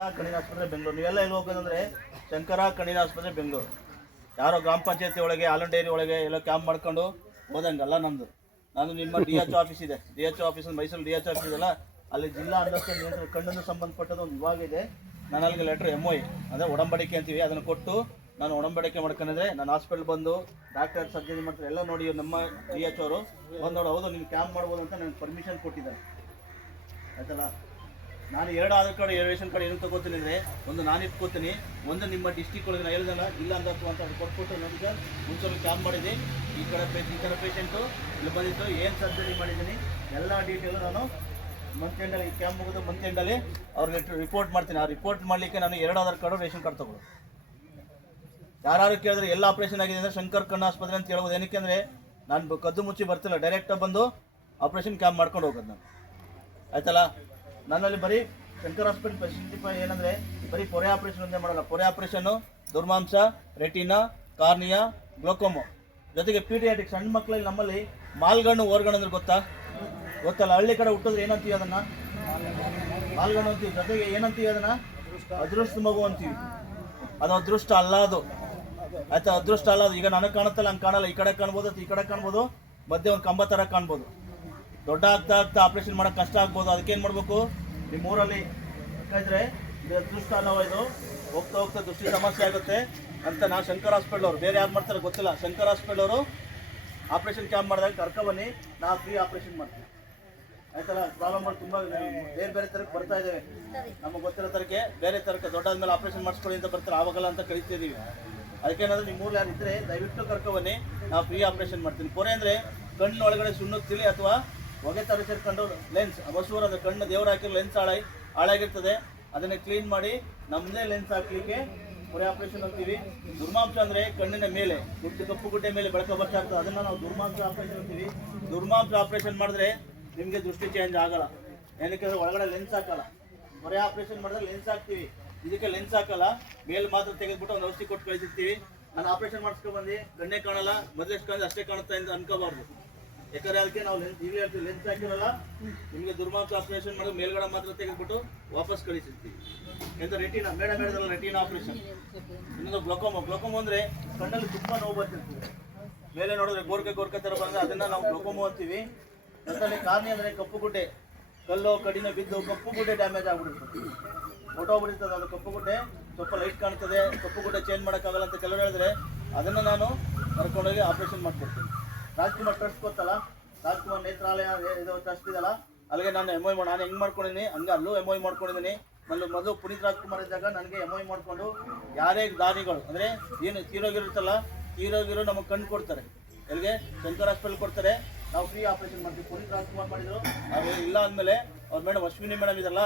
ಕಣ್ಣಿನ ಆಸ್ಪತ್ರೆ ಬೆಂಗಳೂರು. ನೀವೆಲ್ಲ ಎಲ್ಲಿ ಹೋಗೋದಂದ್ರೆ ಶಂಕರ ಕಣ್ಣಿನ ಆಸ್ಪತ್ರೆ ಬೆಂಗಳೂರು. ಯಾರೋ ಗ್ರಾಮ ಪಂಚಾಯತಿ ಒಳಗೆ ಹಾಲನ್ ಡೈರಿ ಒಳಗೆ ಎಲ್ಲ ಕ್ಯಾಂಪ್ ಮಾಡ್ಕೊಂಡು ಹೋದಂಗಲ್ಲ ನಮ್ಮದು. ನಾನು ನಿಮ್ಮ DH ಆಫೀಸ್ ಇದೆ, DH office Mysuru DH office ಇದೆಲ್ಲ, ಅಲ್ಲಿ ಜಿಲ್ಲಾ ಅಂಡರ್ಸ್ಟ್ಯಾಂಡ್ ನಿಯಂತ್ರಣ ಕಣ್ಣಿನ ಸಂಬಂಧಪಟ್ಟದ ಒಂದು ವಿಭಾಗ ಇದೆ. ನಾನು ಅಲ್ಲಿಗೆ ಲೆಟ್ರ್ MOI ಅಂದರೆ ಒಡಂಬಡಿಕೆ ಅಂತೀವಿ, ಅದನ್ನು ಕೊಟ್ಟು ನಾನು ಒಡಂಬಡಿಕೆ ಮಾಡ್ಕೊಂಡಿದ್ರೆ ನಾನು ಹಾಸ್ಪಿಟಲ್ ಬಂದು ಡಾಕ್ಟರ್ ಸರ್ಜರಿ ಮಾಡ್ತಾರೆ ಎಲ್ಲ ನೋಡಿ ನಮ್ಮ DH ಅವರು ಬಂದು ನೋಡಿ ಹೌದು ನೀವು ಕ್ಯಾಂಪ್ ಮಾಡ್ಬೋದು ಅಂತ ನನಗೆ ಪರ್ಮಿಷನ್ ಕೊಟ್ಟಿದ್ದಾರೆ. ಆಯ್ತಲ್ಲ, ನಾನು 2 ಆಧಾರ್ ಕಾರ್ಡ್ 2 ರೇಷನ್ ಕಾರ್ಡ್ ಏನು ತಗೋತೀನಿ ಅಂದರೆ, ಒಂದು ನಾನು ಇಟ್ಕೋತೀನಿ, ಒಂದು ನಿಮ್ಮ ಡಿಸ್ಟಿಕ್ ಒಳಗೆ ನಾನು ಹೇಳಿದಲ್ಲ ಇಲ್ಲ ಅಂದತ್ತು ಅಂತ ಅದು ಕೊಟ್ಬಿಟ್ಟು ನನಗೆ ಮುಂಚೆ ಕ್ಯಾಂಪ್ ಮಾಡಿದ್ದೆ. ಈ ಕಡೆ ಪೇಷೆಂಟು ಇಲ್ಲಿ ಬಂದಿತ್ತು, ಏನು ಸರ್ಜರಿ ಮಾಡಿದ್ದೀನಿ ಎಲ್ಲ ಡೀಟೇಲು ನಾನು ಮಂತ್ ಎಂಡಲ್ಲಿ ಕ್ಯಾಂಪ್ ಮುಗಿದು ಮಂತ್ ಎಂಡಲ್ಲಿ ಅವ್ರಿಗೆ ರಿಪೋರ್ಟ್ ಮಾಡ್ತೀನಿ. ಆ ರಿಪೋರ್ಟ್ ಮಾಡಲಿಕ್ಕೆ ನಾನು 2 ಆಧಾರ್ ಕಾರ್ಡು ರೇಷನ್ ಕಾರ್ಡ್ ತಗೊಳ್ಳೋದು. ಯಾರು ಕೇಳಿದ್ರೆ ಎಲ್ಲ ಆಪ್ರೇಷನ್ ಆಗಿದೆ ಅಂದರೆ ಶಂಕರ್ ಕಣ್ಣು ಆಸ್ಪತ್ರೆ ಅಂತ ಹೇಳ್ಬೋದು. ಏನಕ್ಕೆ ಅಂದರೆ ನಾನು ಕದ್ದು ಮುಚ್ಚಿ ಬರ್ತಿಲ್ಲ, ಡೈರೆಕ್ಟಾಗಿ ಬಂದು ಆಪ್ರೇಷನ್ ಕ್ಯಾಂಪ್ ಮಾಡ್ಕೊಂಡು ಹೋಗೋದು ನಾನು. ಆಯ್ತಲ್ಲ, ನನ್ನಲ್ಲಿ ಬರೀ ಶಂಕರ್ ಹಾಸ್ಪಿಟಲ್ ಫೆಸಿಲಿಟಿ ಏನಂದರೆ ಬರೀ ಪೊರೆ ಆಪ್ರೇಷನ್ ಒಂದೇ ಮಾಡಲ್ಲ. ಪೊರೆ ಆಪ್ರೇಷನ್ನು, ದುರ್ಮಾಂಸ, ರೆಟಿನಾ, ಕಾರ್ನಿಯಾ, ಗ್ಲೋಕೋಮೋ, ಜೊತೆಗೆ ಪೀಡಿಯಾಟಿಕ್ ಸಣ್ಣ ಮಕ್ಕಳಲ್ಲಿ ನಮ್ಮಲ್ಲಿ ಮಾಲ್ಗಣ್ಣು ಓರ್ಗಣ್ಣು ಅಂದ್ರೆ ಗೊತ್ತಲ್ಲ, ಹಳ್ಳಿ ಕಡೆ ಹುಟ್ಟಿದ್ರೆ ಏನಂತೀವಿ ಅದನ್ನು ಮಾಲ್ಗಣ್ಣು ಅಂತೀವಿ. ಜೊತೆಗೆ ಏನಂತೀವಿ ಅದನ್ನು ಅದೃಷ್ಟ ಮಗು ಅಂತೀವಿ. ಅದು ಅದೃಷ್ಟ ಅಲ್ಲ, ಅದು ಆಯ್ತಾ, ಅದೃಷ್ಟ ಅಲ್ಲ ಅದು. ಈಗ ನನಗೆ ಕಾಣುತ್ತಲ್ಲ ಹಂಗೆ ಕಾಣಲ್ಲ, ಈ ಕಡೆ ಕಾಣ್ಬೋದು ಈ ಕಡೆ ಕಾಣ್ಬೋದು, ಮಧ್ಯೆ ಒಂದು ಕಂಬ ಥರ ಕಾಣ್ಬೋದು. ದೊಡ್ಡ ಆಗ್ತಾ ಆಪ್ರೇಷನ್ ಮಾಡೋಕ್ಕೆ ಕಷ್ಟ ಆಗ್ಬೋದು. ಅದಕ್ಕೇನು ಮಾಡಬೇಕು, ನಿಮ್ಮ ಊರಲ್ಲಿ ಇದ್ರೆ ಇದು ಅದೃಷ್ಟ ಅನ್ನೋ ಇದು ಹೋಗ್ತಾ ಹೋಗ್ತಾ ದೃಷ್ಟಿ ಸಮಸ್ಯೆ ಆಗುತ್ತೆ ಅಂತ ನಾನು ಶಂಕರ್ ಹಾಸ್ಪಿಟಲ್ ಅವರು, ಬೇರೆ ಯಾರು ಮಾಡ್ತಾರೆ ಗೊತ್ತಿಲ್ಲ, ಶಂಕರ್ ಹಾಸ್ಪಿಟಲ್ ಅವರು ಆಪ್ರೇಷನ್ ಕ್ಯಾಂಪ್ ಮಾಡಿದಾಗ ಕರ್ಕೊಬನ್ನಿ, ನಾವು ಫ್ರೀ ಆಪ್ರೇಷನ್ ಮಾಡ್ತೀವಿ. ಆಯ್ತಲ್ಲ, ಪ್ರಾಬ್ಲಮ್ಗಳು ತುಂಬ ಬೇರೆ ಬೇರೆ ಥರಕ್ಕೆ ಬರ್ತಾ ಇದ್ದೇವೆ, ನಮಗೆ ಗೊತ್ತಿರೋ ಥರಕ್ಕೆ ಬೇರೆ ಥರಕ್ಕೆ ದೊಡ್ಡಾದ್ಮೇಲೆ ಆಪ್ರೇಷನ್ ಮಾಡಿಸ್ಕೊಳ್ಳಿ ಅಂತ ಬರ್ತಾರೆ, ಆವಾಗಲ್ಲ ಅಂತ ಕಳಿತಿದ್ದೀವಿ. ಅದಕ್ಕೇನಾದರೂ ನಿಮ್ಮ ಊರಲ್ಲಿ ಯಾರು ಇದ್ದರೆ ದಯವಿಟ್ಟು ಕರ್ಕೊಬನ್ನಿ, ನಾವು ಫ್ರೀ ಆಪ್ರೇಷನ್ ಮಾಡ್ತೀನಿ. ಪೊರೆ ಅಂದರೆ ಕಣ್ಣು ಒಳಗಡೆ ಸುಣ್ಣದ ತಿಳಿ ಅಥವಾ ಹೊಗೆ ಥರ ಸೇರ್ಕೊಂಡು ಲೆನ್ಸ್ ಬಸೂರು, ಅಂದರೆ ಕಣ್ಣು ದೇವ್ರು ಹಾಕಿರೋ ಲೆನ್ಸ್ ಹಾಳಾಗಿರ್ತದೆ, ಅದನ್ನೇ ಕ್ಲೀನ್ ಮಾಡಿ ನಮ್ಮದೇ ಲೆನ್ಸ್ ಹಾಕಲಿಕ್ಕೆ ಪೊರೆ ಆಪ್ರೇಷನ್ ಅಂತೀವಿ. ದುರ್ಮಾಂಸ ಅಂದರೆ ಕಣ್ಣಿನ ಮೇಲೆ ಕಪ್ಪು ಗುಡ್ಡೆ ಮೇಲೆ ಬೆಳಕ ಬರ್ತಾ ಇರ್ತದೆ, ಅದನ್ನು ನಾವು ದುರ್ಮಾಂಸ ಆಪ್ರೇಷನ್ ಅಂತೀವಿ. ದುರ್ಮಾಂಸ ಆಪ್ರೇಷನ್ ಮಾಡಿದ್ರೆ ನಿಮಗೆ ದೃಷ್ಟಿ ಚೇಂಜ್ ಆಗಲ್ಲ, ಏನಕ್ಕೆ ಒಳಗಡೆ ಲೆನ್ಸ್ ಹಾಕಲ್ಲ. ಪೊರೆ ಆಪ್ರೇಷನ್ ಮಾಡಿದ್ರೆ ಲೆನ್ಸ್ ಹಾಕ್ತೀವಿ, ಇದಕ್ಕೆ ಲೆನ್ಸ್ ಹಾಕಲ್ಲ, ಮೇಲೆ ಮಾತ್ರ ತೆಗೆದ್ಬಿಟ್ಟು ಒಂದು ಔಷಧಿ ಕೊಟ್ಟು ಕಳಿಸಿರ್ತೀವಿ. ನಾನು ಆಪ್ರೇಷನ್ ಮಾಡಿಸ್ಕೊಂಡ್ಬಂದು ಗಣ್ಣೆ ಕಾಣಲ್ಲ, ಮೊದಲೆಷ್ಟು ಕಾಣಿದ್ರೆ ಅಷ್ಟೇ ಕಾಣುತ್ತಾ ಅಂತ ಅನ್ಕೋಬಾರ್ದು. ಯಾಕಂದರೆ ಅದಕ್ಕೆ ನಾವು ಲೆನ್ಸ್ ಹಾಕಿರಲ್ಲ, ನಿಮಗೆ ದುರ್ಮಾಂಸ ಆಪ್ರೇಷನ್ ಮಾಡಿದ್ರೆ ಮೇಲ್ಗಡೆ ಮಾತ್ರ ತೆಗೆದ್ಬಿಟ್ಟು ವಾಪಸ್ ಕಳಿಸಿರ್ತೀವಿ. ಎಂತ ರೆಟಿನಾ ಮೇಡಮ್ ಹೇಳಿದ್ರಲ್ಲ, ರೆಟಿನಾ ಆಪ್ರೇಷನ್. ಇನ್ನೊಂದು ಗ್ಲೋಕೋಮೋ ಅಂದರೆ ಕಣ್ಣಲ್ಲಿ ತುಂಬ ನೋವು ಬರ್ತಿರ್ತದೆ, ಮೇಲೆ ನೋಡಿದ್ರೆ ಗೋರ್ಕೆ ಥರ ಬಂದರೆ ಅದನ್ನು ನಾವು ಗ್ಲೋಕೋಮೋ ಅಂತೀವಿ. ಜೊತೆಲಿ ಕಾರ್ನಿ ಅಂದರೆ ಕಪ್ಪು ಗುಡ್ಡೆ, ಕಲ್ಲು ಕಡಿಮೆ ಬಿದ್ದು ಕಪ್ಪು ಗುಡ್ಡೆ ಡ್ಯಾಮೇಜ್ ಆಗಿಬಿಡುತ್ತೆ, ಹೊಟ್ಟೋಗ್ಬಿಡ್ತದೆ. ಅದು ಕಪ್ಪು ಗುಡ್ಡೆ ಸ್ವಲ್ಪ ಲೈಟ್ ಕಾಣ್ತದೆ, ಕಪ್ಪು ಗುಡ್ಡೆ ಚೇಂಜ್ ಮಾಡೋಕ್ಕಾಗಲ್ಲ ಅಂತ ಕೆಲವರು ಹೇಳಿದ್ರೆ ಅದನ್ನು ನಾನು ಕರ್ಕೊಂಡೋಗಿ ಆಪ್ರೇಷನ್ ಮಾಡಿಕೊಡ್ತೀನಿ. ರಾಜ್ಕುಮಾರ್ ಟ್ರಸ್ಟ್ ಗೊತ್ತಲ್ಲ, ರಾಜ್ಕುಮಾರ್ ನೇತ್ರಾಲಯ ಇದು ಟ್ರಸ್ಟ್ ಇದೆಲ್ಲ, ಅಲ್ಲಿಗೆ ನಾನು MOI ನಾನು ಹೆಂಗೆ ಮಾಡ್ಕೊಂಡಿದ್ದೀನಿ ಹಂಗೆ ಅಲ್ಲೂ MOI ಮಾಡ್ಕೊಂಡಿದ್ದೀನಿ. ಮೊದಲು ಪುನೀತ್ ರಾಜ್ಕುಮಾರ್ ಇದ್ದಾಗ ನನಗೆ MOI ಮಾಡಿಕೊಂಡು ಯಾರೇ ದಾನಿಗಳು ಅಂದರೆ ಏನು ತೀರೋಗಿರುತ್ತಲ್ಲ, ತೀರೋಗಿರೋ ನಮಗೆ ಕಣ್ಣು ಕೊಡ್ತಾರೆ, ಎಲ್ಲಿಗೆ ಶಂಕರ್ ಹಾಸ್ಪಿಟಲ್ ಕೊಡ್ತಾರೆ, ನಾವು ಫ್ರೀ ಆಪ್ರೇಷನ್ ಮಾಡ್ತೀವಿ. ಪುನೀತ್ ರಾಜ್ಕುಮಾರ್ ಮಾಡಿದ್ರು, ಅವರು ಇಲ್ಲ ಅಂದಮೇಲೆ ಅವ್ರ ಮೇಡಮ್ ಅಶ್ವಿನಿ ಮೇಡಮ್ ಇದಲ್ಲ,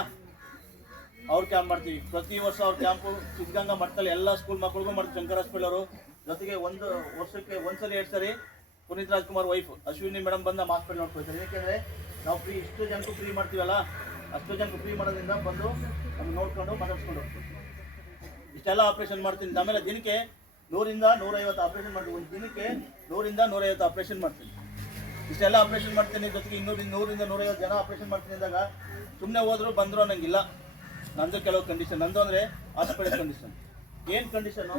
ಅವ್ರು ಕ್ಯಾಂಪ್ ಮಾಡ್ತೀವಿ. ಪ್ರತಿ ವರ್ಷ ಅವ್ರ ಕ್ಯಾಂಪು ಸಿದ್ಧಗಂಗಾ ಮಠದಲ್ಲಿ ಎಲ್ಲ ಸ್ಕೂಲ್ ಮಕ್ಕಳಿಗೂ ಮಾಡ್ತೀವಿ ಶಂಕರ್ ಹಾಸ್ಪಿಟಲ್ ಅವರು. ಜೊತೆಗೆ ಒಂದು ವರ್ಷಕ್ಕೆ 1 ಸರಿ 2 ಸರಿ ಪುನೀತ್ ರಾಜ್ಕುಮಾರ್ ವೈಫ್ ಅಶ್ವಿನಿ ಮೇಡಮ್ ಬಂದು ನಮ್ಮ ಹಾಸ್ಪಿಟಲ್ ನೋಡ್ಕೊಳ್ತಾರೆ. ಏಕೆಂದರೆ ನಾವು ಫ್ರೀ ಇಷ್ಟು ಜನಕ್ಕೂ ಫ್ರೀ ಮಾಡ್ತೀವಲ್ಲ, ಅಷ್ಟು ಜನಕ್ಕೂ ಫ್ರೀ ಮಾಡೋದ್ರಿಂದ ಬಂದು ನಮ್ಗೆ ನೋಡ್ಕೊಂಡು ಮಾತಾಡ್ಸ್ಕೊಂಡು ಇಷ್ಟೆಲ್ಲ ಆಪ್ರೇಷನ್ ಮಾಡ್ತೀನಿ. ಆಮೇಲೆ ದಿನಕ್ಕೆ 100ರಿಂದ 150 ಆಪ್ರೇಷನ್ ಮಾಡ್ತೀನಿ, ಒಂದು ದಿನಕ್ಕೆ 100ರಿಂದ 150 ಆಪ್ರೇಷನ್ ಮಾಡ್ತೀನಿ. ಇಷ್ಟೆಲ್ಲ ಆಪ್ರೇಷನ್ ಮಾಡ್ತೀನಿ, ಜೊತೆಗೆ 100ರಿಂದ 150 ಜನ ಆಪ್ರೇಷನ್ ಮಾಡ್ತೀನಿ ಅಂದಾಗ ಸುಮ್ಮನೆ ಹೋದ್ರು ಬಂದರು ಅನ್ನೋಂಗಿಲ್ಲ. ನಂದು ಕೆಲವು ಕಂಡೀಷನ್, ನಂದು ಅಂದರೆ ಹಾಸ್ಪಿಟಲ್ ಕಂಡೀಷನ್. ಏನು ಕಂಡೀಷನು,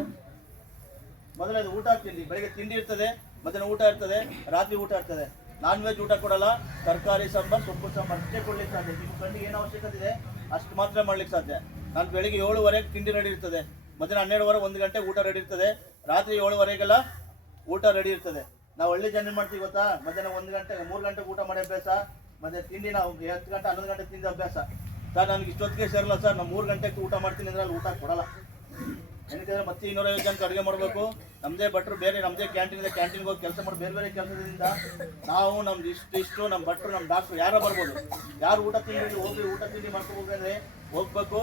ಮೊದಲನೇದು ಊಟ ತಿಂಡಿ, ಬೆಳಗ್ಗೆ ತಿಂಡಿ ಇರ್ತದೆ, ಮಧ್ಯಾಹ್ನ ಊಟ ಇರ್ತದೆ, ರಾತ್ರಿ ಊಟ ಇರ್ತದೆ. ನಾನ್ ವೆಜ್ ಊಟ ಕೊಡಲ್ಲ, ತರಕಾರಿ ಸಾಂಬಾರು ಸೊಪ್ಪು ಸಾಂಬಾರು ಅಷ್ಟೇ ಕೊಡ್ಲಿಕ್ಕೆ ಸಾಧ್ಯ. ನಿಮ್ಮ ಕಣ್ಣಿಗೆ ಏನು ಅವಶ್ಯಕತೆ ಇದೆ ಅಷ್ಟು ಮಾತ್ರ ಮಾಡ್ಲಿಕ್ಕೆ ಸಾಧ್ಯ. ನಾನು ಬೆಳಿಗ್ಗೆ 7:15 ತಿಂಡಿ ರೆಡಿ ಇರ್ತದೆ, ಮಧ್ಯಾಹ್ನ 12:15 1 ಗಂಟೆಗೆ ಊಟ ರೆಡಿ ಇರ್ತದೆ, ರಾತ್ರಿ 7:15 ಊಟ ರೆಡಿ ಇರ್ತದೆ. ನಾವು ಹಳ್ಳಿ ಜನ ಮಾಡ್ತೀವಿ ಗೊತ್ತಾ, ಮಧ್ಯಾಹ್ನ 1 ಗಂಟೆಗೆ 3 ಗಂಟೆಗೆ ಊಟ ಮಾಡಿ ಅಭ್ಯಾಸ, ಮತ್ತೆ ತಿಂಡಿ ನಾವು 10 ಗಂಟೆ 11 ಗಂಟೆ ತಿಂದ ಅಭ್ಯಾಸ. ಸರ್ ನನಗೆ ಇಷ್ಟೊತ್ತಿಗೆ ಸೇರಲ್ಲ ಸರ್, ನಾವು 3 ಗಂಟೆಗೆ ಊಟ ಮಾಡ್ತೀನಿ ಅಂದರೆ ಅಲ್ಲಿ ಊಟ ಕೊಡಲ್ಲ. ಏನಕ್ಕೆ ಮತ್ತೆ 250 ಜನಕ್ಕೆ ಅಡುಗೆ ಮಾಡಬೇಕು, ನಮ್ಮದೇ ಭಟ್ರು ಬೇರೆ, ನಮ್ಮದೇ ಕ್ಯಾಂಟೀನ್ ಇದೆ, ಕ್ಯಾಂಟೀನ್ಗೆ ಹೋಗಿ ಕೆಲಸ ಮಾಡಿ ಬೇರೆ ಬೇರೆ ಕೆಲಸದಿಂದ ನಾವು ನಮ್ದು ಇಷ್ಟು ನಮ್ಮ ಭಟ್ರು ನಮ್ಮ ಡಾಕ್ಟ್ರು ಯಾರೋ ಬರ್ಬೋದು. ಯಾರು ಊಟ ತಿಂಡಿ ಹೋಗಿ ಊಟ ತಿಂಡಿ ಮಾಡ್ಕೋಬೇಕು ಅಂದರೆ ಹೋಗ್ಬೇಕು,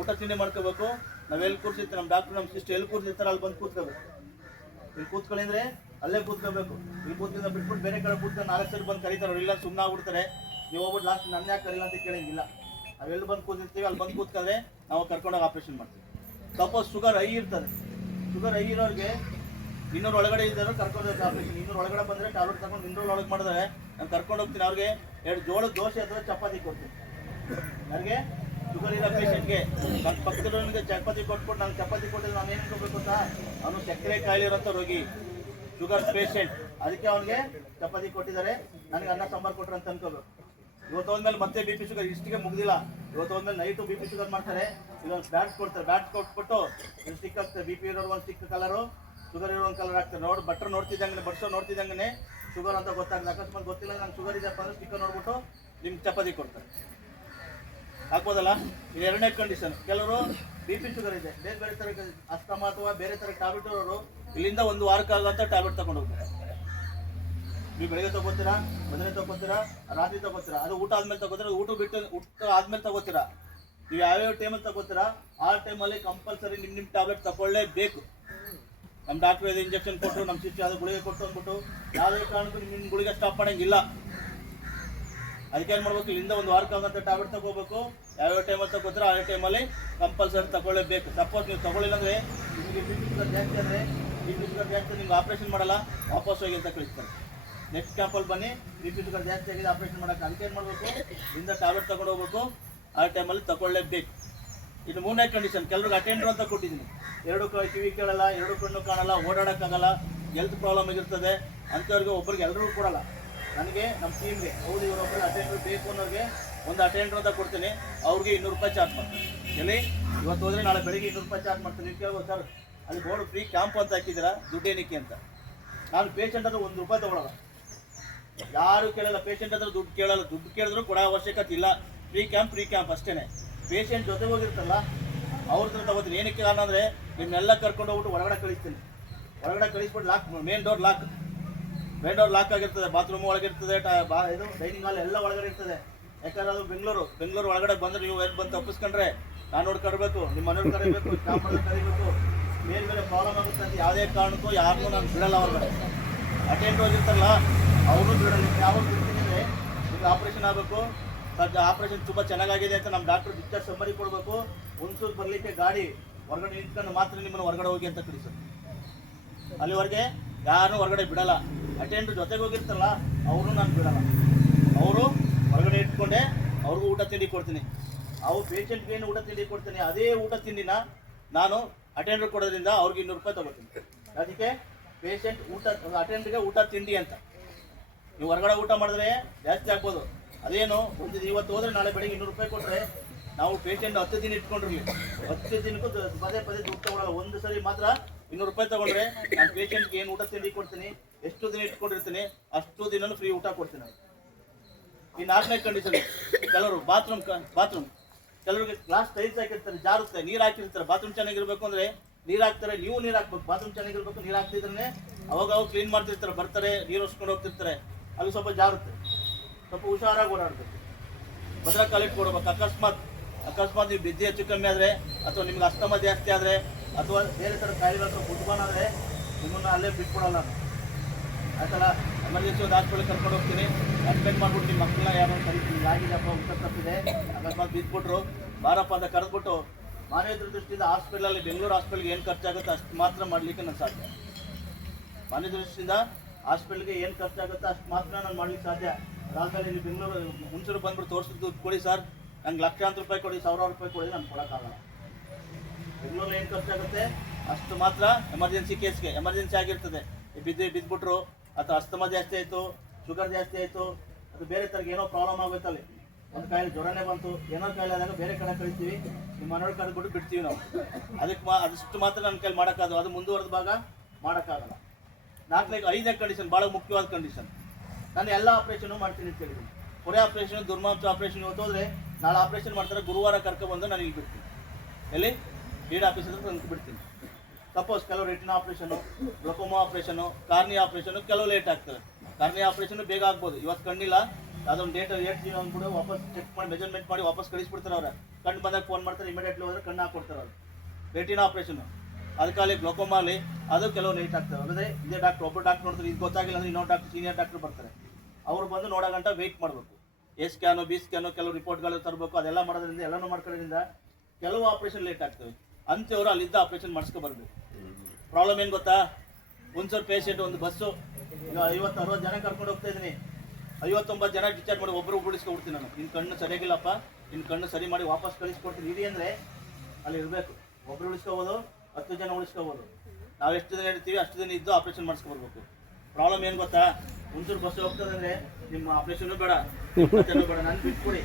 ಊಟ ತಿಂಡಿ ಮಾಡ್ಕೋಬೇಕು. ನಾವು ಎಲ್ಲಿ ಕೂರ್ಸಿರ್ತೀವಿ, ನಮ್ಮ ಡಾಕ್ಟ್ರು ನಮ್ಮ ಸಿಸ್ಟರ್ ಎಲ್ಲಿ ಕೂರ್ಸಿರ್ತಾರೆ ಅಲ್ಲಿ ಬಂದು ಕೂತ್ಕೋಬೇಕು. ಇಲ್ಲಿ ಕೂತ್ಕೊಳ್ಳಿ ಅಂದರೆ ಅಲ್ಲೇ ಕೂತ್ಕೋಬೇಕು. ಇಲ್ಲಿ ಕೂತ್ಕೊಂಡು ಬಿಟ್ಬಿಟ್ಟು ಬೇರೆ ಕಡೆ ಕೂತ್ಕೊಂಡು 4 ಸರಿ ಬಂದು ಕರೀತಾರೆ, ಅವ್ರು ಇಲ್ಲ ಸುಮ್ಮನೆ ಆಗ್ಬಿಡ್ತಾರೆ. ನೀವು ಹೋಗ್ಬಿಟ್ಟು ಲಾಸ್ಟ್ ನನ್ನ ಯಾಕೆ ಕರೀಲ್ಲ ಅಂತ ಕೇಳಂಗಿಲ್ಲ. ನಾವೆಲ್ಲಿ ಬಂದು ಕೂತಿರ್ತೀವಿ ಅಲ್ಲಿ ಬಂದು ಕೂತ್ಕೊಂಡ್ರೆ ನಾವು ಕರ್ಕೊಂಡೋಗಿ ಆಪ್ರೇಷನ್ ಮಾಡ್ತೀವಿ. ಸಪೋಸ್ ಶುಗರ್ ಹೈ ಇರ್ತದೆ, ಶುಗರ್ ಹೈ ಇರೋರಿಗೆ 200 ಒಳಗಡೆ ಇದ್ದರು ಕರ್ಕೊಂಡು ಹೋಗ್ತೀವಿ ಆಪ್ರೇಷನ್. 200 ಒಳಗಡೆ ಬಂದರೆ ಟ್ಯಾಬ್ಲೆಟ್ ತಗೊಂಡು 200 ಒಳಗೆ ಮಾಡಿದ್ರೆ ನಾನು ಕರ್ಕೊಂಡು ಹೋಗ್ತೀನಿ. ಅವ್ರಿಗೆ 2 ಜೋಳದ ದೋಸೆ ಅಥವಾ ಚಪಾತಿ ಕೊಡ್ತೀನಿ. ನನಗೆ ಶುಗರ್ ಇರೋ ಪೇಷಂಟ್ಗೆ ನನ್ನ ಪಕ್ಕದವನಿಗೆ ಚಪಾತಿ ಕೊಟ್ಬಿಟ್ಟು ನಾನು ಚಪಾತಿ ಕೊಟ್ಟಿದ್ರೆ ನಾನು ಏನು ಅನ್ಕೋಬೇಕು ಅಂತ, ಅವನು ಸಕ್ಕರೆ ಕಾಯಿಲೆ ಇರೋಂಥ ರೋಗಿ, ಶುಗರ್ ಪೇಷಂಟ್, ಅದಕ್ಕೆ ಅವನಿಗೆ ಚಪಾತಿ ಕೊಟ್ಟಿದ್ದಾರೆ, ನನಗೆ ಅನ್ನ ಸಾಂಬಾರು ಕೊಟ್ಟರು ಅಂತ ಅನ್ಕೋಬೇಕು. ಇವತ್ತು ಹೋದ್ಮೇಲೆ ಮತ್ತೆ ಬಿ ಪಿ ಶುಗರ್ ಇಷ್ಟಿಗೆ ಮುಗ್ದಿಲ್ಲ, ಇವತ್ತು ಹೋದ್ಮೇಲೆ ನೈಟು ಬಿ ಪಿ ಶುಗರ್ ಮಾಡ್ತಾರೆ, ಇದೊಂದು ಬ್ಯಾಟ್ಸ್ ಕೊಡ್ತಾರೆ, ಬ್ಯಾಟ್ಸ್ ಕೊಟ್ಬಿಟ್ಟು ಒಂದು ಸ್ಟಿಕ್ ಆಗ್ತದೆ, ಬಿ ಪಿ ಇರೋರು ಒಂದು ಸ್ಟಿಕ್ ಕಲರು, ಶುಗರ್ ಇರೋ ಒಂದು ಕಲರ್ ಆಗ್ತದೆ. ಬಟ್ರ್ ನೋಡ್ತಿದ್ದಂಗೆ ಬಡ್ಸೋ ನೋಡ್ತಿದ್ದಂಗೆ ಶುಗರ್ ಅಂತ ಗೊತ್ತಾಗ್ತದೆ. ಅಕಸ್ಮಾತ್ ಗೊತ್ತಿಲ್ಲ ನಂಗೆ ಶುಗರ್ ಇದೆಯಪ್ಪ ಅಂದ್ರೆ ಸ್ಟಿಕ್ಕರ್ ನೋಡ್ಬಿಟ್ಟು ನಿಮ್ಗೆ ಚಪಾತಿ ಕೊಡ್ತಾರೆ, ಆಗ್ಬೋದಲ್ಲ. ಇದು ಎರಡನೇ ಕಂಡೀಷನ್. ಕೆಲವರು ಬಿ ಪಿ ಶುಗರ್ ಇದೆ, ಬೇರೆ ಬೇರೆ ಥರ ಅಸ್ತಮ ಅಥವಾ ಬೇರೆ ಥರ ಟ್ಯಾಬ್ಲೆಟ್ ಇರೋರು ಇಲ್ಲಿಂದ ಒಂದು ವಾರಕ್ಕಾಗಂತ ಟ್ಯಾಬ್ಲೆಟ್ ತಗೊಂಡು ಹೋಗ್ತಾರೆ. ನೀವು ಬೆಳಗ್ಗೆ ತಗೋತೀರಾ, ಮಧ್ಯಾಹ್ನ ತಗೋತೀರಾ, ರಾತ್ರಿ ತಗೋತೀರಾ, ಅದು ಊಟ ಆದ್ಮೇಲೆ ತಗೋತೀರಾ, ಊಟ ಬಿಟ್ಟು ಊಟ ಆದ್ಮೇಲೆ ತಗೋತೀರಾ. ನೀವು ಯಾವ್ಯಾವ ಟೈಮಲ್ಲಿ ತಗೋತೀರಾ ಆ ಟೈಮಲ್ಲಿ ಕಂಪಲ್ಸರಿ ನಿಮ್ಮ ಟ್ಯಾಬ್ಲೆಟ್ ತಗೊಳ್ಳೇಬೇಕು. ನಮ್ಮ ಡಾಕ್ಟ್ರ್ ಇದು ಇಂಜೆಕ್ಷನ್ ಕೊಟ್ಟರು, ನಮ್ಮ ಶಿಷ್ಯ ಅದು ಗುಳಿಗೆ ಕೊಟ್ಟು ಅಂದ್ಬಿಟ್ಟು ಯಾವುದೇ ಕಾರಣಕ್ಕೂ ನಿಮ್ಮ ಗುಳಿಗೆ ಸ್ಟಾಪ್ ಮಾಡೋಂಗಿಲ್ಲ. ಅದಕ್ಕೆ ಏನು ಮಾಡ್ಬೇಕು, ಇಲ್ಲಿಂದ ಒಂದು ವಾರಕ್ಕಾಗಂತ ಟ್ಯಾಬ್ಲೆಟ್ ತಗೋಬೇಕು. ಯಾವ್ಯಾವ ಟೈಮಲ್ಲಿ ತಗೋತೀರಾ ಆ ಟೈಮಲ್ಲಿ ಕಂಪಲ್ಸರಿ ತಗೊಳ್ಳೇಬೇಕು. ಸಪೋಸ್ ನೀವು ತಗೊಳ್ಳಿಲ್ಲ ಅಂದರೆ ನಿಮಗೆ ಬಿ ಪಿ ಶುಗರ್ ಜಾಸ್ತಿ ಆದರೆ ಬಿ ಪಿ ಶುಗರ್ ಜಾಸ್ತಿ ನಿಮ್ಗೆ ಆಪ್ರೇಷನ್ ಮಾಡಲ್ಲ, ವಾಪಸ್ ಹೋಗಿ ಅಂತ ಕಳಿಸ್ತಾರೆ. ನೆಕ್ಸ್ಟ್ ಕ್ಯಾಂಪಲ್ಲಿ ಬನ್ನಿ, ಬಿ ಪಿ ಶುಗರ್ ಜಾಸ್ತಿ ಆಗಿದೆ ಆಪ್ರೇಷನ್ ಮಾಡೋಕ್ಕೆ. ಅದಕ್ಕೆ ಏನು ಮಾಡಬೇಕು, ಇಂದ ಟ್ಯಾಬ್ಲೆಟ್ ತಗೊಂಡು ಹೋಗ್ಬೇಕು, ಆ ಟೈಮಲ್ಲಿ ತಗೊಳ್ಳೇಬೇಕು. ಇದು ಮೂರನೇ ಕಂಡೀಷನ್. ಕೆಲವ್ರಿಗೆ ಅಟೆಂಡ್ರು ಅಂತ ಕೊಟ್ಟಿದ್ದೀನಿ, ಎರಡು ಕಿವಿ ಕೇಳಲ್ಲ, ಎರಡು ಕಣ್ಣು ಕಾಣಲ್ಲ, ಓಡಾಡೋಕ್ಕಾಗಲ್ಲ, ಹೆಲ್ತ್ ಪ್ರಾಬ್ಲಮ್ ಆಗಿರ್ತದೆ ಅಂಥವ್ರಿಗೆ ಒಬ್ಬರಿಗೆ ಎಲ್ಲರಿಗೂ ಕೊಡಲ್ಲ. ನನಗೆ ನಮ್ಮ ಟೀಮ್ಗೆ ಹೌದು ಇವರೊಬ್ಬರಿಗೆ ಅಟೆಂಡ್ರು ಬೇಕು ಅನ್ನೋರಿಗೆ ಒಂದು ಅಟೆಂಡ್ರು ಅಂತ ಕೊಡ್ತೀನಿ, ಅವ್ರಿಗೆ 200 ರೂಪಾಯಿ ಚಾರ್ಜ್ ಮಾಡ್ತೀನಿ. ಎಲ್ಲಿ ಇವತ್ತು ಹೋದರೆ ನಾಳೆ ಬೆಳಿಗ್ಗೆ 200 ರೂಪಾಯಿ ಚಾರ್ಜ್ ಮಾಡ್ತೀನಿ. ನೀವು ಕೇಳ್ಬೋದು ಸರ್ ಅಲ್ಲಿ ಬೋರ್ಡ್ ಫ್ರೀ ಕ್ಯಾಂಪ್ ಅಂತ ಹಾಕಿದ್ದೀರಾ, ದುಡ್ಡು ಏನಕ್ಕೆ ಅಂತ. ನಾನು ಪೇಷಂಟ್ ಹತ್ರ 1 ರೂಪಾಯಿ ತೊಗೊಳಲ್ಲ, ಯಾರು ಕೇಳಲ್ಲ. ಪೇಷಂಟ್ ಹತ್ರ ದುಡ್ಡು ಕೇಳಲ್ಲ, ದುಡ್ಡು ಕೇಳಿದ್ರು ಕೊಡೋ ಅವಶ್ಯಕತೆ ಇಲ್ಲ. ಫ್ರೀ ಕ್ಯಾಂಪ್ ಅಷ್ಟೇ. ಪೇಷಂಟ್ ಜೊತೆ ಹೋಗಿರ್ತಲ್ಲ ಅವ್ರ ಹತ್ರ ತಗೋತೀನಿ. ಏನಕ್ಕೆ ಕಾರಣ ಅಂದರೆ ನಿಮ್ಮನ್ನೆಲ್ಲ ಕರ್ಕೊಂಡು ಹೋಗ್ಬಿಟ್ಟು ಹೊರಗಡೆ ಕಳಿಸ್ತೀನಿ. ಹೊರಗಡೆ ಕಳಿಸ್ಬಿಟ್ಟು ಲಾಕ್, ಮೇನ್ ಡೋರ್ ಲಾಕ್ ಆಗಿರ್ತದೆ, ಬಾತ್ರೂಮ್ ಒಳಗಿರ್ತದೆ, ಇದು ಡೈನಿಂಗ್ ಹಾಲ್ ಎಲ್ಲ ಒಳಗಡೆ ಇರ್ತದೆ. ಯಾಕಂದ್ರೆ ಅದು ಬೆಂಗಳೂರು ಒಳಗಡೆ ಬಂದರೆ ನೀವು ಎಲ್ಲಿ ಬಂದು ತಪ್ಪಿಸ್ಕೊಂಡ್ರೆ ನಾನು ನೋಡ್ಕೊಳ್ಬೇಕು, ನಿಮ್ಮ ಮನೆಯವ್ರು ಕರಿಬೇಕು, ಸ್ಟಾಫ್ ಕರಿಬೇಕು, ಬೇರೆ ಪ್ರಾಬ್ಲಮ್ ಆಗುತ್ತೆ ಅಂತ ಯಾವುದೇ ಕಾರಣಕ್ಕೂ ಯಾರನ್ನೂ ನಾನು ಬಿಡಲ್ಲ. ಹೊರಗಡೆ ಅಟೆಂಡ್ ಹೋಗಿರ್ತಾರಲ್ಲ ಅವರು ಬಿಡಲ್ಲ. ಯಾವಾಗ ಬಿಡ್ತೀನಿ ಅಂದರೆ ನಿಮ್ಗೆ ಆಪ್ರೇಷನ್ ಆಗಬೇಕು, ಆಪ್ರೇಷನ್ ತುಂಬ ಚೆನ್ನಾಗಿದೆ ಅಂತ ನಮ್ಮ ಡಾಕ್ಟ್ರು ಡಿಸ್ಚಾರ್ಜ್ ಸಮ್ಮರಿ ಕೊಡಬೇಕು, ಹುಣಸೂರು ಬರಲಿಕ್ಕೆ ಗಾಡಿ ಹೊರಗಡೆ ನಿಂತ್ಕೊಂಡು ಮಾತ್ರ ನಿಮ್ಮನ್ನು ಹೊರಗಡೆ ಹೋಗಿ ಅಂತ ಕಳಿಸೋದು. ಅಲ್ಲಿವರೆಗೆ ಯಾರನ್ನೂ ಹೊರಗಡೆ ಬಿಡಲ್ಲ. ಅಟೆಂಡ್ರು ಜೊತೆಗೆ ಹೋಗಿರ್ತಾರಲ್ಲ ಅವರು ನಾನು ಬಿಡಲ್ಲ. ಅವರು ಹೊರಗಡೆ ಇಟ್ಕೊಂಡೆ ಅವ್ರಿಗೂ ಊಟ ತಿಂಡಿ ಕೊಡ್ತೀನಿ. ಅವ್ರು ಪೇಷಂಟ್ಗೆ ಏನು ಊಟ ತಿಂಡಿ ಕೊಡ್ತೀನಿ, ಅದೇ ಊಟ ತಿಂಡಿನ ನಾನು ಅಟೆಂಡ್ರ್ ಕೊಡೋದ್ರಿಂದ ಅವ್ರಿಗೆ 200 ರೂಪಾಯಿ ತೊಗೋತೀನಿ. ಅದಕ್ಕೆ ಪೇಷಂಟ್ ಊಟ, ಅಟೆಂಡ್ರಿಗೆ ಊಟ ತಿಂಡಿ ಅಂತ. ನೀವು ಹೊರಗಡೆ ಊಟ ಮಾಡಿದ್ರೆ ಜಾಸ್ತಿ ಆಗ್ಬೋದು. ಅದೇನು ಒಂದು ಇವತ್ತು ಹೋದರೆ ನಾಳೆ ಬೆಳಿಗ್ಗೆ 200 ರೂಪಾಯಿ ಕೊಟ್ಟರೆ ನಾವು ಪೇಷಂಟ್ 10 ದಿನ ಇಟ್ಕೊಂಡಿರಲಿ, 10 ದಿನಕ್ಕೂ ಪದೇ ದುಡ್ಡು ತೊಗೊಳ್ಳಲ್ಲ. ಒಂದು ಸರಿ ಮಾತ್ರ 200 ರೂಪಾಯಿ ತೊಗೊಂಡ್ರೆ ನಾನು ಪೇಷಂಟ್ಗೆ ಏನು ಊಟ ತಿಂಡಿ ಕೊಡ್ತೀನಿ, ಎಷ್ಟು ದಿನ ಇಟ್ಕೊಂಡಿರ್ತೀನಿ ಅಷ್ಟು ದಿನನೂ ಫ್ರೀ ಊಟ ಕೊಡ್ತೀನಿ. ಈ 4ನೇ ಕಂಡೀಷನ್. ಕೆಲವರು ಬಾತ್ರೂಮ್ ಕೆಲವರಿಗೆ ಗ್ಲಾಸ್ ಟೈಲ್ಸ್ ಹಾಕಿರ್ತಾರೆ, ಜಾರುತ್ತೆ, ನೀರು ಹಾಕಿರ್ತಾರೆ. ಬಾತ್ರೂಮ್ ಚೆನ್ನಾಗಿರ್ಬೇಕು ಅಂದರೆ ನೀರು ಹಾಕ್ತಾರೆ, ನೀವು ನೀರು ಹಾಕ್ಬೇಕು. ಬಾತ್ರೂಮ್ ಚೆನ್ನಾಗಿರ್ಬೇಕು, ನೀರು ಹಾಕ್ತಿದ್ರೆ ಅವಾಗ ಕ್ಲೀನ್ ಮಾಡ್ತಿರ್ತಾರೆ, ಬರ್ತಾರೆ, ನೀರು ಹೊಸ್ಕೊಂಡು ಹೋಗ್ತಿರ್ತಾರೆ, ಅಲ್ಲಿ ಸ್ವಲ್ಪ ಜಾರುತ್ತೆ. ಸ್ವಲ್ಪ ಹುಷಾರಾಗಿ ಓಡಾಡಬೇಕು, ಭದ್ರ ಕಾಲಿಟ್ಟು ಕೊಡ್ಬೇಕು. ಅಕಸ್ಮಾತ್ ನೀವು ಬಿದ್ದಿ ಹೆಚ್ಚು ಕಮ್ಮಿ ಆದರೆ ಅಥವಾ ನಿಮ್ಗೆ ಅಸ್ತಮ ಜಾಸ್ತಿ ಆದರೆ ಅಥವಾ ಬೇರೆ ಥರ ಕಾಯಿಲೆ ಅಥವಾ ಬುದ್ಧಮಾನ ಆದರೆ ನಿಮ್ಮನ್ನು ಅಲ್ಲೇ ಬಿಟ್ಕೊಡಲ್ಲ. ಆಯ್ತಲ್ಲ, ಎಮರ್ಜೆನ್ಸಿ ಒಂದು ಹಾಸ್ಪಿಟಲ್ ಕರ್ಕೊಂಡು ಹೋಗ್ತೀನಿ, ಅಡ್ಮಿಟ್ ಮಾಡ್ಬಿಟ್ಟು ನಿಮ್ಮ ಮಕ್ಕಳನ್ನ ಯಾರೋ ಕರಿತೀನಿ, ಆಗಿದಪ್ಪ ಊಟ ತಪ್ಪಿದೆ, ಅಕಸ್ಮಾತ್ ಬಿದ್ದುಬಿಟ್ರು ಬಾರಪ್ಪ ಅಂತ ಕರೆದ್ಬಿಟ್ಟು ಮಾನವೀಯತೆ ದೃಷ್ಟಿಯಿಂದ ಹಾಸ್ಪಿಟಲಲ್ಲಿ ಬೆಂಗಳೂರು ಹಾಸ್ಪಿಟಲ್ಗೆ ಏನು ಖರ್ಚಾಗುತ್ತೆ ಅಷ್ಟು ಮಾತ್ರ ಮಾಡಲಿಕ್ಕೆ ನಾನು ಸಾಧ್ಯ. ಮಾನವೀಯತೆ ದೃಷ್ಟಿಯಿಂದ ಹಾಸ್ಪಿಟಲ್ಗೆ ಏನು ಖರ್ಚಾಗುತ್ತೆ ಅಷ್ಟು ಮಾತ್ರ ನಾನು ಮಾಡ್ಲಿಕ್ಕೆ ಸಾಧ್ಯ. ಅದಾದಮೇಲೆ ಇಲ್ಲಿ ಬೆಂಗಳೂರು ಹುಣಸೂರು ಬಂದ್ಬಿಟ್ಟು ತೋರಿಸಿದ್ದು ದುಡ್ಡು ಕೊಡಿ ಸರ್, ನಂಗೆ ಲಕ್ಷಾಂತರ ರೂಪಾಯಿ ಕೊಡಿ, 1000 ರೂಪಾಯಿ ಕೊಡಿ, ನಾನು ಕೊಡೋಕ್ಕಾಗಲ್ಲ. ಬೆಂಗಳೂರಲ್ಲಿ ಏನು ಖರ್ಚಾಗುತ್ತೆ ಅಷ್ಟು ಮಾತ್ರ ಎಮರ್ಜೆನ್ಸಿ ಕೇಸ್ಗೆ. ಎಮರ್ಜೆನ್ಸಿ ಆಗಿರ್ತದೆ, ಬಿದ್ದುಬಿಟ್ರು ಅಥವಾ ಅಸ್ತಮ ಜಾಸ್ತಿ ಆಯಿತು, ಶುಗರ್ ಜಾಸ್ತಿ ಆಯಿತು, ಅದು ಬೇರೆ ಥರಕ್ಕೆ ಏನೋ ಪ್ರಾಬ್ಲಮ್ ಆಗುತ್ತಲ್ಲಿ, ಒಂದು ಕಾಯಿಲೆ ಜ್ವರನೇ ಬಂತು, ಏನೋ ಕಾಯಿಲೆ ಆದಾಗ ಬೇರೆ ಕಡೆ ಕಳಿತೀವಿ, ನಿಮ್ಮ ಮನೆಯವ್ರು ಕರೆದ್ಬಿಟ್ಟು ಬಿಡ್ತೀವಿ ನಾವು. ಅದಷ್ಟು ಮಾತ್ರ ನನ್ನ ಕೈಲಿ ಮಾಡೋಕ್ಕಾಗದು, ಅದು ಮುಂದುವರೆದ ಭಾಗ ಮಾಡೋಕ್ಕಾಗಲ್ಲ. 5ನೇ ಕಂಡೀಷನ್ ಭಾಳ ಮುಖ್ಯವಾದ ಕಂಡೀಷನ್. ನಾನು ಎಲ್ಲ ಆಪ್ರೇಷನು ಮಾಡ್ತೀನಿ ಅಂತ ಹೇಳಿದ್ದೀನಿ. ಕೊರೆ ಆಪ್ರೇಷನ್, ದುರ್ಮಾಂಸ ಆಪ್ರೇಷನ್ ಇವತ್ತು ಹೋದರೆ ನಾಳೆ ಆಪ್ರೇಷನ್ ಮಾಡ್ತಾರೆ, ಗುರುವಾರ ಕರ್ಕೊಬಂದು ನಾನು ಇಲ್ಲಿ ಬಿಡ್ತೀನಿ. ಎಲ್ಲಿ ಲೀಡ್ ಆಫೀಸ್ ಹತ್ರ ತಂದು ಬಿಡ್ತೀನಿ. ಸಪೋಸ್ ಕೆಲವು retina operation, glaucoma operation, cornea operation ಕೆಲವು ಲೇಟ್ ಆಗ್ತದೆ. ಕಾರ್ನಿಯಾ ಆಪ್ರೇಷನು ಬೇಗ ಆಗ್ಬೋದು. ಇವತ್ತು ಕಣ್ಣಿಲ್ಲ, ಅದೊಂದು ಡೇಟ್ ಹೇಳ್ತೀವಿ ಅಂದ್ಬಿಟ್ಟು ವಾಪಸ್ ಚೆಕ್ ಮಾಡಿ ಮೆಜರ್ಮೆಂಟ್ ಮಾಡಿ ವಾಪಸ್ ಕಳಿಸ್ಬಿಡ್ತಾರೆ. ಅವ್ರೆ ಕಣ್ಣು ಬಂದಾಗ ಫೋನ್ ಮಾಡ್ತಾರೆ, ಇಮಿಡಿಯೇಟ್ಲಿ ಹೋದರೆ ಕಣ್ಣು ಹಾಕ್ಕೊಡ್ತಾರೆ ಅವರು. ರೆಟಿನಾ ಆಪ್ರೇಷನು ಅದಕ್ಕಾಗಲಿ ಗ್ಲೋಕೋಮಾಲಿ ಅದು ಕೆಲವು ಲೇಟ್ ಆಗ್ತದೆ. ಅಂದರೆ ಇದೇ ಡಾಕ್ಟ್ರ್ ಒಬ್ಬರು ಡಾಕ್ಟ್ರ್ ನೋಡ್ತಾರೆ, ಇದು ಗೊತ್ತಾಗಿಲ್ಲ ಅಂದರೆ ಇನ್ನೊಂದು ಡಾಕ್ಟ್ರ್ ಸೀನಿಯರ್ ಡಾಕ್ಟ್ರು ಬರ್ತಾರೆ. ಅವರು ಬಂದು ನೋಡೋ ಗಂಟ ವೆಯ್ಟ್ ಮಾಡಬೇಕು. ಎ ಸ್ಕ್ಯಾನು, ಬಿ ಸ್ಕ್ಯಾನು, ಕೆಲವು ರಿಪೋರ್ಟ್ಗಳು ತರಬೇಕು. ಅದೆಲ್ಲ ಮಾಡೋದ್ರಿಂದ ಎಲ್ಲನೂ ಮಾಡ್ಕೊಳ್ಳೋದ್ರಿಂದ ಕೆಲವು ಆಪ್ರೇಷನ್ ಲೇಟ್ ಆಗ್ತವೆ. ಅಂಥವ್ರು ಅಲ್ಲಿದ್ದ ಆಪ್ರೇಷನ್ ಮಾಡಿಸ್ಕೊಬರ್ಬೇಕು. ಪ್ರಾಬ್ಲಮ್ ಏನು ಗೊತ್ತಾ, ಹುಣಸೂರು ಪೇಷಂಟ್ ಒಂದು ಬಸ್ಸು ಈಗ 50-60 ಜನ ಕರ್ಕೊಂಡು ಹೋಗ್ತಾ ಇದ್ದೀನಿ, 59 ಜನ ಡಿಸ್ಚಾರ್ಜ್ ಮಾಡಿ ಒಬ್ಬರು ಬಿಡಿಸ್ಕೊಬಿಡ್ತೀನಿ ನಾನು. ನಿನ್ನ ಕಣ್ಣು ಸರಿಯಾಗಿಲ್ಲಪ್ಪ, ನಿನ್ನ ಕಣ್ಣು ಸರಿ ಮಾಡಿ ವಾಪಸ್ ಕಳಿಸ್ಕೊಡ್ತೀನಿ ಇರಿ ಅಂದರೆ ಅಲ್ಲಿ ಇರಬೇಕು. ಒಬ್ಬರು ಉಳಿಸ್ಕೋಬೋದು, 10 ಜನ ಉಳಿಸ್ಕೋಬೋದು. ನಾವು ಎಷ್ಟು ದಿನ ಇರ್ತೀವಿ ಅಷ್ಟು ದಿನ ಇದ್ದು ಆಪ್ರೇಷನ್ ಮಾಡಿಸ್ಕೊಬರ್ಬೇಕು. ಪ್ರಾಬ್ಲಮ್ ಏನು ಗೊತ್ತಾ, ಹುಣಸೂರು ಬಸ್ ಹೋಗ್ತದೆ ಅಂದರೆ ನಿಮ್ಮ ಆಪ್ರೇಷನ್ನು ಬೇಡ, ಬೇಡ, ನಾನು ಬಿಟ್ಕೊಡಿ.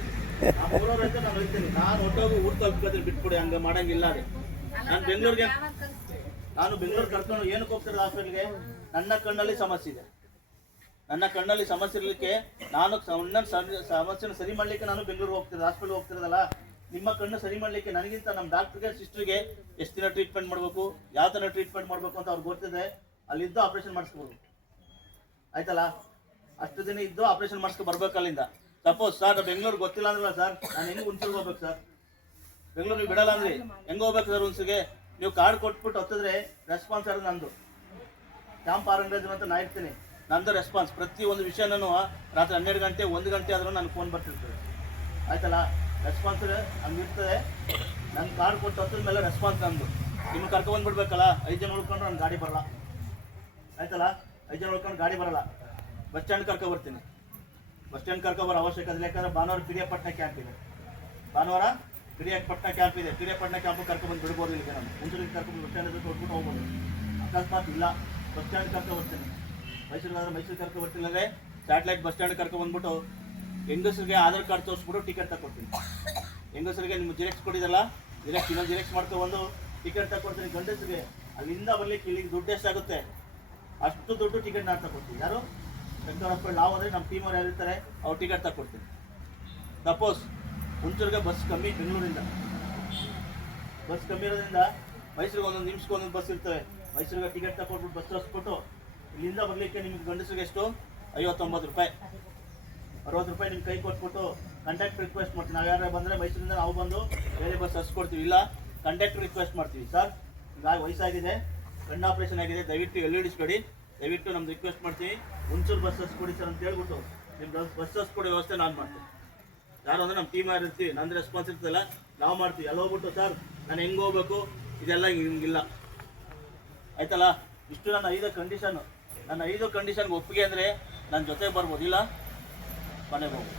ನಾನು ಊರವ್ರು ಅಂತ ನಾನು ಹೋಗ್ತೀನಿ, ನಾನು ಒಟ್ಟೋಗಿ ಊರು ತಲುಪಿದ್ರೆ ಬಿಟ್ಕೊಡಿ, ಹಂಗೆ ಮಾಡೋಂಗಿಲ್ಲ ಅದು. ನಾನು ಬೆಂಗಳೂರು ಕರ್ಕೊಂಡು ಏನಕ್ಕೆ ಹೋಗ್ತಿರೋದು ಹಾಸ್ಪಿಟ್ಲಿಗೆ? ನನ್ನ ಕಣ್ಣಲ್ಲಿ ಸಮಸ್ಯೆ ಇದೆ. ನನ್ನ ಕಣ್ಣಲ್ಲಿ ಸಮಸ್ಯೆ ಇರಲಿಕ್ಕೆ ನಾನು ನನ್ನ ಸಮಸ್ಯೆನ ಸರಿ ಮಾಡಲಿಕ್ಕೆ ನಾನು ಬೆಂಗಳೂರು ಹೋಗ್ತಿರೋದು, ಹಾಸ್ಪಿಟ್ಲ್ ಹೋಗ್ತಿರೋದಲ್ಲ. ನಿಮ್ಮ ಕಣ್ಣು ಸರಿ ಮಾಡಲಿಕ್ಕೆ ನನಗಿಂತ ನಮ್ಮ ಡಾಕ್ಟ್ರಿಗೆ ಸಿಸ್ಟ್ರಿಗೆ ಎಷ್ಟು ದಿನ ಟ್ರೀಟ್ಮೆಂಟ್ ಮಾಡಬೇಕು, ಯಾವ ಥರ ಟ್ರೀಟ್ಮೆಂಟ್ ಮಾಡಬೇಕು ಅಂತ ಅವ್ರಿಗೆ ಗೊತ್ತಿದೆ. ಅಲ್ಲಿದ್ದು ಆಪ್ರೇಷನ್ ಮಾಡಿಸ್ಕೋಬೋದು, ಆಯ್ತಲ್ಲ? ಅಷ್ಟು ದಿನ ಇದ್ದು ಆಪ್ರೇಷನ್ ಮಾಡಿಸ್ಕೊ ಬರ್ಬೇಕು ಅಲ್ಲಿಂದ. ಸಪೋಸ್ ಸರ್ ಬೆಂಗಳೂರು ಗೊತ್ತಿಲ್ಲ ಅಂದ್ರಲ್ಲ ಸರ್, ನಾನು ಹೆಂಗೆ ಹುಣಸೂರಿಗೆ ಹೋಗ್ಬೇಕು ಸರ್? ಬೆಂಗಳೂರು ನೀವು ಬಿಡಲ್ಲ ಅಂದ್ರೆ ಹೆಂಗೆ ಹೋಗ್ಬೇಕು ಸರ್? ಹುಣಸಿಗೆ ನೀವು ಕಾರ್ಡ್ ಕೊಟ್ಬಿಟ್ಟು ಹತ್ತಿದ್ರೆ ರೆಸ್ಪಾನ್ಸ್ ಅದು ನಂದು. ಕ್ಯಾಂಪ್ 6 ಅಂತ ನಾ ಇರ್ತೀನಿ, ನಂದು ರೆಸ್ಪಾನ್ಸ್. ಪ್ರತಿ ಒಂದು ವಿಷಯನೂ ರಾತ್ರಿ 12 ಗಂಟೆ 1 ಗಂಟೆ ಆದ್ರೂ ನನ್ನ ಫೋನ್ ಬರ್ತಿರ್ತದೆ, ಆಯ್ತಲ್ಲ? ರೆಸ್ಪಾನ್ಸ್ ಹಂಗೆ ಇರ್ತದೆ. ನನ್ನ ಕಾರ್ಡ್ ಕೊಟ್ಟು ಹತ್ತಿದ ಮೇಲೆ ರೆಸ್ಪಾನ್ಸ್ ನಂದು. ನಿಮ್ಗೆ ಕರ್ಕೊಂಡ್ಬಂದ್ಬಿಡ್ಬೇಕಲ್ಲ, 5 ಜನ ಉಳ್ಕೊಂಡ್ರೆ ನನ್ನ ಗಾಡಿ ಬರಲ್ಲ, ಆಯ್ತಲ್ಲ? 5 ಜನ ಉಳ್ಕೊಂಡು ಗಾಡಿ ಬರಲ್ಲ. ಬಸ್ ಸ್ಟ್ಯಾಂಡ್ ಕರ್ಕೊಬರ್ತೀನಿ. ಬಸ್ ಸ್ಟ್ಯಾಂಡ್ ಕರ್ಕೊಬರೋ ಅವಶ್ಯಕತೆ ಇಲ್ಲ, ಯಾಕಂದ್ರೆ ಭಾನುವಾರ ಪಿರಿಯಾಪಟ್ಟಣ ಕ್ಯಾಂಪ್ ಇದೆ. ಭಾನುವಾರ ಪಿರಿಯಾಪಟ್ಟಣ ಕ್ಯಾಂಪ್ ಇದೆ. ಪಿರಿಯಾಪಟ್ಟಣ ಕ್ಯಾಂಪ್ ಕರ್ಕೊಬಂದು ಬಿಡ್ಬೋದು. ಇಲ್ಲಿ ನಾನು ಹುಣಸೂರಿಗೆ ಕರ್ಕೊಂಡು ಬಸ್ ಸ್ಟ್ಯಾಂಡ್ ಕೊಟ್ಬಿಟ್ಟು ಹೋಗ್ಬೋದು. ಅಕಸ್ಮಾತ್ ಇಲ್ಲ ಬಸ್ ಸ್ಟ್ಯಾಂಡ್ ಕರ್ಕೊಬರ್ತೀನಿ. ಮೈಸೂರಿಗಾದ್ರೆ ಮೈಸೂರು ಕರ್ಕೊಬರ್ತೀನಿ, ಅಂದರೆ ಸ್ಯಾಟಲೈಟ್ ಬಸ್ ಸ್ಟ್ಯಾಂಡ್ ಕರ್ಕೊಬಂದ್ಬಿಟ್ಟು ಹೆಂಗಸರಿಗೆ ಆಧಾರ್ ಕಾರ್ಡ್ ತೋರಿಸ್ಬಿಟ್ಟು ಟಿಕೆಟ್ ತಗೊಡ್ತೀನಿ. ಹೆಂಗಸರಿಗೆ ನಿಮ್ಮ ಜಿರೆಕ್ಸ್ ಕೊಟ್ಟಿದ್ದಲ್ಲ, ಇನ್ನೊಂದು ಜಿರೆಕ್ಸ್ ಮಾಡ್ಕೊಬಂದು ಟಿಕೆಟ್ ತಗೊಡ್ತೀನಿ. ಗಂಡಸರಿಗೆ ಅಲ್ಲಿಂದ ಬರ್ಲಿಕ್ಕೆ ಇಲ್ಲಿಗೆ ದುಡ್ಡು ಎಷ್ಟಾಗುತ್ತೆ ಅಷ್ಟು ದುಡ್ಡು ಟಿಕೆಟ್ ನಾನು ತಗೊಡ್ತೀನಿ. ಯಾರು ಬೆಂಗಳೂರು ಹಾಸ್ಪಿಟಲ್ ನಾವು ಅಂದರೆ ನಮ್ಮ ಟೀಮವ್ರು ಯಾರು ಇರ್ತಾರೆ ಅವ್ರು ಟಿಕೆಟ್ ತಗೊಡ್ತೀನಿ. ಸಪೋಸ್ ಹುಣಸೂರಿಗೆ ಬಸ್ ಕಮ್ಮಿ, ಬೆಂಗಳೂರಿಂದ ಬಸ್ ಕಮ್ಮಿ ಇರೋದ್ರಿಂದ ಮೈಸೂರಿಗೆ ಒಂದೊಂದು ನಿಮಿಷಕ್ಕೆ ಒಂದೊಂದು ಬಸ್ ಇರ್ತವೆ. ಮೈಸೂರಿಗೆ ಟಿಕೆಟ್ ತಗೊಟ್ಬಿಟ್ಟು ಬಸ್ ತರಿಸ್ಬಿಟ್ಟು ಇಲ್ಲಿಂದ ಬರಲಿಕ್ಕೆ ನಿಮ್ಗೆ ಗಂಡಸರಿಗೆ ಎಷ್ಟು 59 ರೂಪಾಯಿ 60 ರೂಪಾಯಿ ನಿಮ್ಮ ಕೈ ಕೊಟ್ಬಿಟ್ಟು ಕಂಡಕ್ಟರ್ ರಿಕ್ವೆಸ್ಟ್ ಮಾಡ್ತೀವಿ. ನಾವು ಯಾರು ಬಂದರೆ ಮೈಸೂರಿಂದ ನಾವು ಬಂದು ಬೇರೆ ಬಸ್ ಹರಿಸ್ಕೊಡ್ತೀವಿ, ಇಲ್ಲ ಕಂಡಕ್ಟರ್ ರಿಕ್ವೆಸ್ಟ್ ಮಾಡ್ತೀವಿ. ಸರ್ ಹೀಗಾಗಿ ವಯಸ್ಸಾಗಿದೆ, ಕಣ್ಣು ಆಪ್ರೇಷನ್ ಆಗಿದೆ, ದಯವಿಟ್ಟು ಎಲ್ಲಿಡಿಸ್ಕೊಡಿ, ದಯವಿಟ್ಟು ನಮ್ದು ರಿಕ್ವೆಸ್ಟ್ ಮಾಡ್ತೀವಿ, ಹುಣಸೂರು ಬಸ್ ಹರಿಸ್ಕೊಡಿ ಸರ್ ಅಂತ ಹೇಳ್ಬಿಟ್ಟು ನಿಮ್ಮ ಬಸ್ ಹರಿಸ್ಕೊಡೋ ವ್ಯವಸ್ಥೆ ನಾನು ಮಾಡ್ತೀನಿ. ಯಾರು ಅಂದರೆ ನಮ್ಮ ಟೀಮ್ ಯಾರು ಇರ್ತೀವಿ, ನಂದು ರೆಸ್ಪಾನ್ಸ್ ಇರ್ತದಲ್ಲ, ನಾವು ಮಾಡ್ತೀವಿ. ಎಲ್ಲ ಹೋಗ್ಬಿಟ್ಟು ಸರ್ ನಾನು ಹೆಂಗೆ ಹೋಗ್ಬೇಕು ಇದೆಲ್ಲ ಹಿಂಗಿಲ್ಲ, ಆಯ್ತಲ್ಲ? ಇಷ್ಟು ನನ್ನ 5 ಕಂಡೀಷನ್ನು. ನನ್ನ 5 ಕಂಡೀಷನ್ಗೆ ಒಪ್ಪಿಗೆ ಅಂದರೆ ನನ್ನ ಜೊತೆಗೆ ಬರ್ಬೋದು, ಇಲ್ಲ ಮನೆಗೆ ಹೋಗ್ಬೋದು.